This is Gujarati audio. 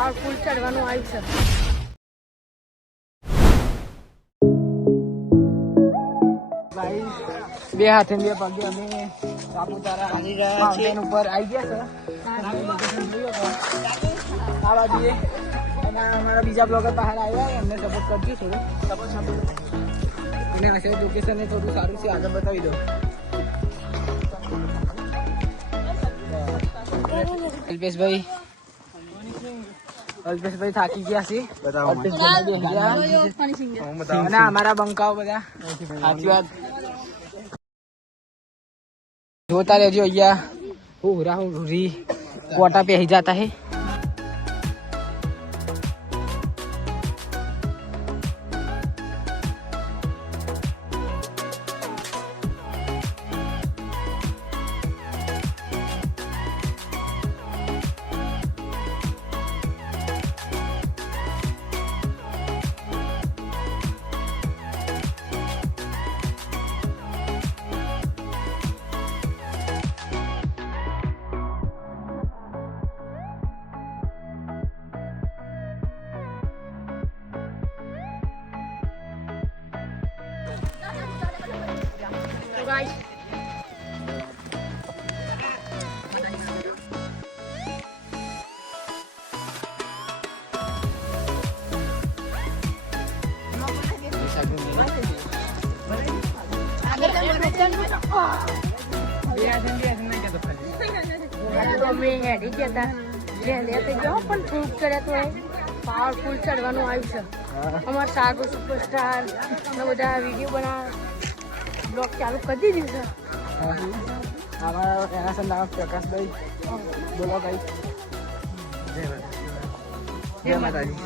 પાવરફુલ ચડવાનું આવ્યું છે. ભાઈ બે હાથે બે પગે અમે સાપુતારા માઉન્ટેન ઉપર આવી ગયા છે. આ બાજુ અને અમારા બીજા બ્લોગર બહાર આવ્યા એમને સપોર્ટ કરજો થોડું એને હશે લોકેશન થોડું સારું છે આગળ બતાવી દો. અલ્પેશભાઈ થાકી ગયા છે અને અમારા બંકાઓ બધા સાચી વાત જોતા રહેજો. અહીંયા હુરી કોટા पे ही जाता है. ગાઈસ પાવરફુલ ચડવાનું આવ્યું છે. અમારા સાગર સુપરસ્ટાર બધા વિડીયો બનાવ બ્લોગ ચાલુ કરી દીધું છે. અમારા એના સંદામ પ્રકાશભાઈ બોલો ભાઈ. જય માતાજી.